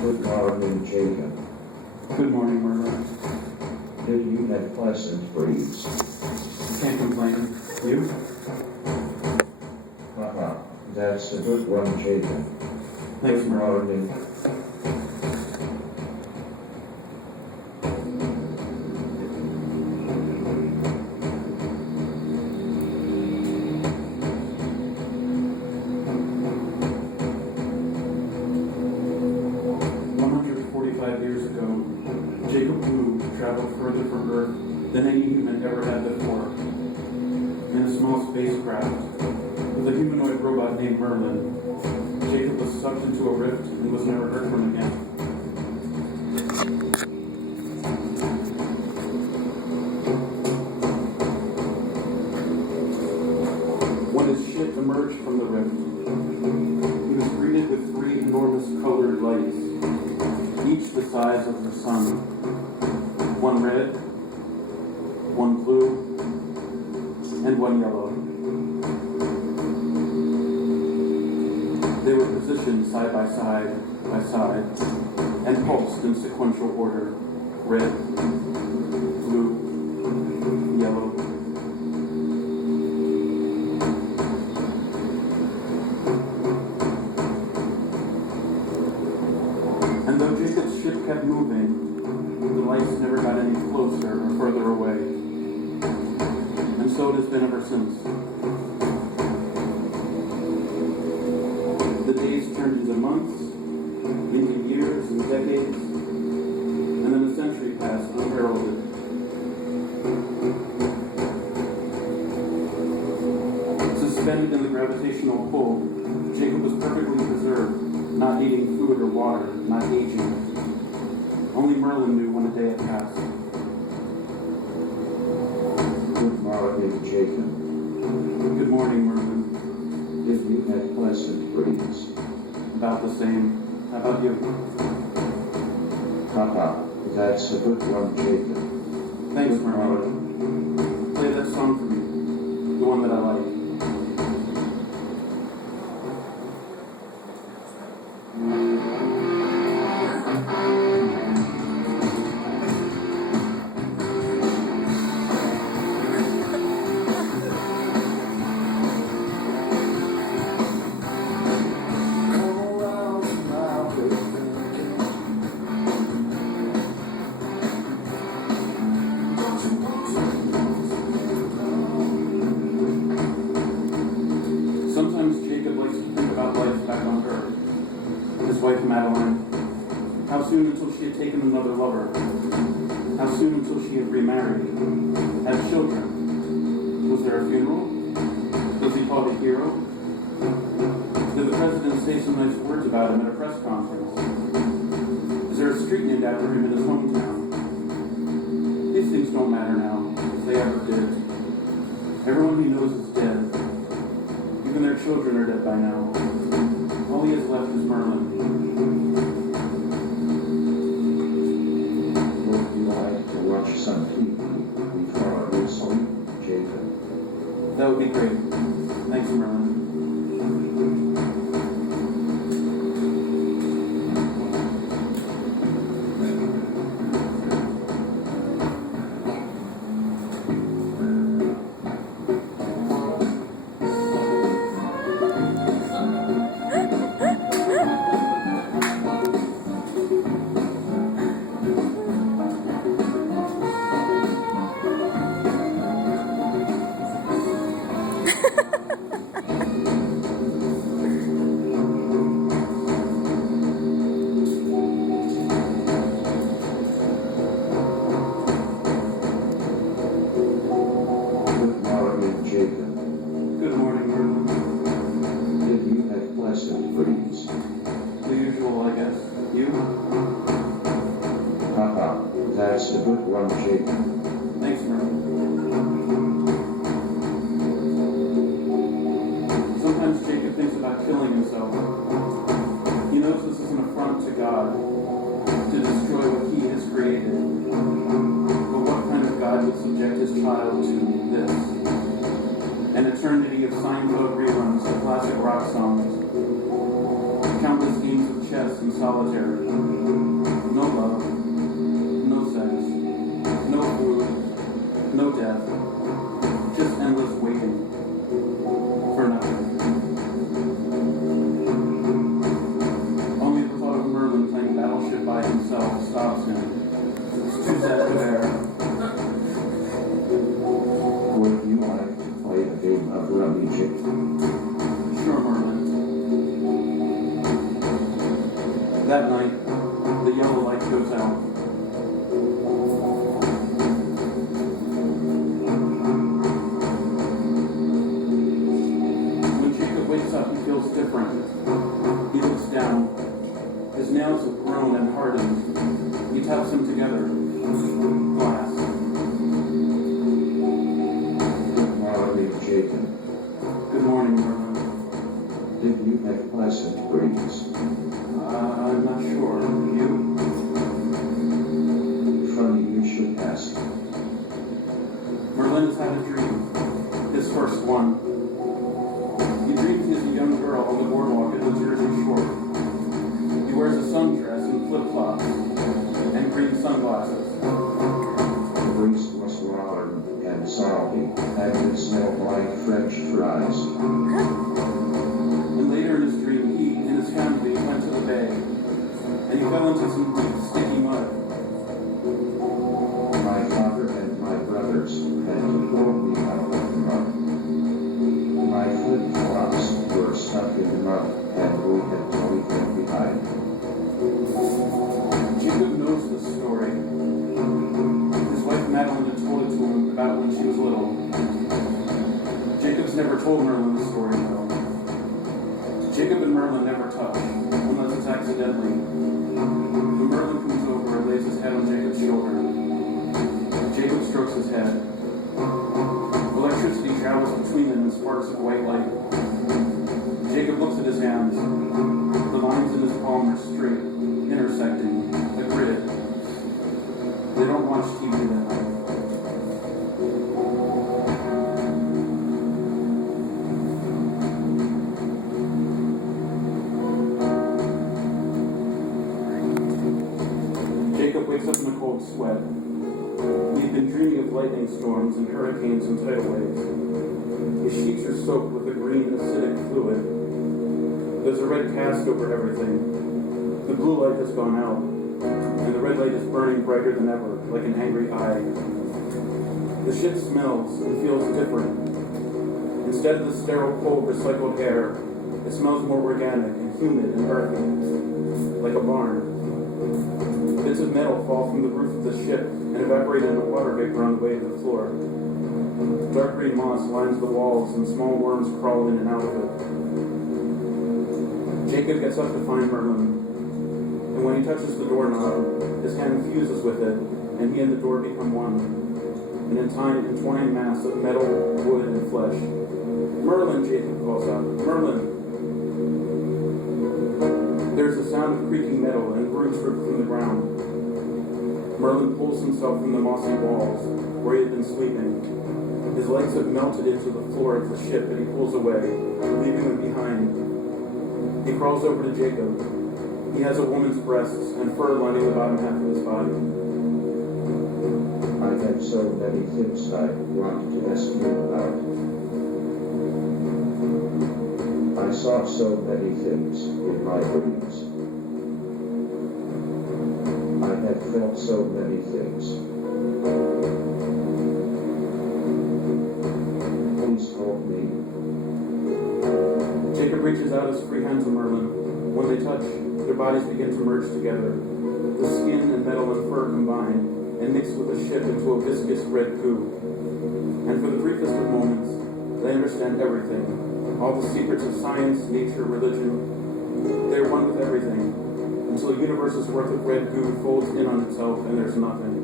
Good morning, Jacob. Good morning, Merlin. Did you have pleasant breeze? Can't complain. You? That's a good one, Jacob. Thanks, Good Merlin. morning. 145 years ago, Jacob Blue traveled further from Earth than any human ever had before. In a small spacecraft, with a humanoid robot named Merlin, Jacob was sucked into a rift and was never heard from again. When his ship emerged from the rift, he was greeted with 3 enormous colored lights, each the size of the sun. One red, one blue, and one yellow. They were positioned side by side, and pulsed in sequential order: red, blue, yellow. And though Jacob's ship kept moving, the lights never got any closer or further away. And so it has been ever since. The days turned into months, into years and decades, and then a century passed unheralded. Suspended in the gravitational pull, Jacob was perfectly preserved, not needing food or water, not aging. Only Merlin knew when a day had passed. Good morning, Jacob. Good morning, Merlin. Did you have pleasant breeze? About the same. How about you? That's a good one, Jacob. Thanks, Good Merlin. morning. Play that song for me. The one that I like. Sometimes Jacob likes to think about life back on Earth. His wife Madeline. How soon until she had taken another lover? How soon until she had remarried? Had children? Was there a funeral? Was he called a hero? Did the president say some nice words about him at a press conference? Is there a street named after him in his hometown? These things don't matter now, as they ever did. Everyone he knows is dead. Even their children are dead by now. All he has left is Merlin. Would you like to watch some TV before we sleep, Jacob? That would be great. Thanks, Merlin. Good morning, Jacob. Good morning, Merlin. Did you have pleasant breeze? The usual, I guess. You? That's a good one, Jacob. Thanks, Merlin. Sometimes Jacob thinks about killing himself. He knows this is an affront to God, to destroy what he has created. But what kind of God would subject his child to this? An eternity of Seinfeld reruns of classic rock songs, countless games of chess in solitaire. No love, no sex, no food, no death, just endless waiting for nothing. Only the thought of Merlin playing Battleship by himself stops him. It's too sad to bear. Would you like to play a game of Rummy Chick? Sure, Merlin. That night, the yellow light goes out. When Jacob wakes up, he feels different. He looks down. His nails have grown and hardened. He taps them together. Glass. Good morning, Jacob. Good morning, Merlin. Did you have pleasant dreams? I'm not sure. You? Funny you should ask. Merlin has had a dream. His first one. He dreams he's a young girl on the boardwalk at the Jersey Shore. He wears a sundress and flip-flops and green sunglasses. The breeze was warm and salty, and it smelled like French fries. And later in his dream, he and his family went to the bay, and he fell into some deep, sticky mud. My father and my brothers had to pull me out of the mud. My flip-flops were stuck in the mud, and we had to leave them behind. Jacob knows this story. His wife Madeline had told it to him about when she was little. Jacob's never told Merlin the story, though. Jacob and Merlin never touch, unless it's accidentally. When Merlin comes over and lays his head on Jacob's shoulder, Jacob strokes his head. Electricity travels between them in sparks of white light. Jacob looks at his hands. The lines in his palm are straight, intersecting, a grid. They don't watch TV that night. Jacob wakes up in a cold sweat. He'd been dreaming of lightning storms and hurricanes and tidal waves. His sheets are soaked with a green acidic fluid. There's a red cast over everything. The blue light has gone out, and the red light is burning brighter than ever, like an angry eye. The shit smells and feels different. Instead of the sterile, cold, recycled air, it smells more organic and humid and earthy, like a barn. Bits of metal fall from the roof of the ship and evaporate into water vapor on the way to the floor. Dark green moss lines the walls and small worms crawl in and out of it. Jacob gets up to find Merlin, and when he touches the doorknob, his hand fuses with it, and he and the door become one, an entwined mass of metal, wood, and flesh. Merlin, Jacob calls out. Merlin! There's a sound of creaking metal and roots ripped from the ground. Merlin pulls himself from the mossy walls where he had been sleeping. His legs have melted into the floor of the ship and he pulls away, leaving them behind. He crawls over to Jacob. He has a woman's breasts and fur lining the bottom half of his body. I have so many things I want to ask you about. I saw so many things in my dreams. I have felt so many things. Please hold me. Jacob reaches out his free hand to Merlin. When they touch, their bodies begin to merge together. The skin and metal and fur combine and mix with the ship into a viscous red goo. And for the briefest of moments, they understand everything. All the secrets of science, nature, religion. They are one with everything, until a universe's worth of red goo folds in on itself and there's nothing.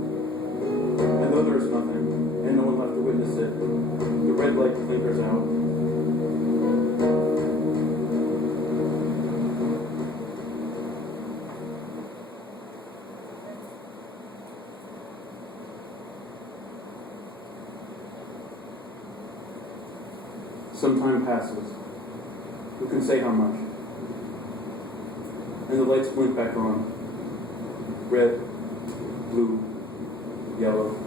And though there's nothing, and no one left to witness it, the red light flickers out. Some time passes. Who can say how much? And the lights blink back on. Red, blue, yellow.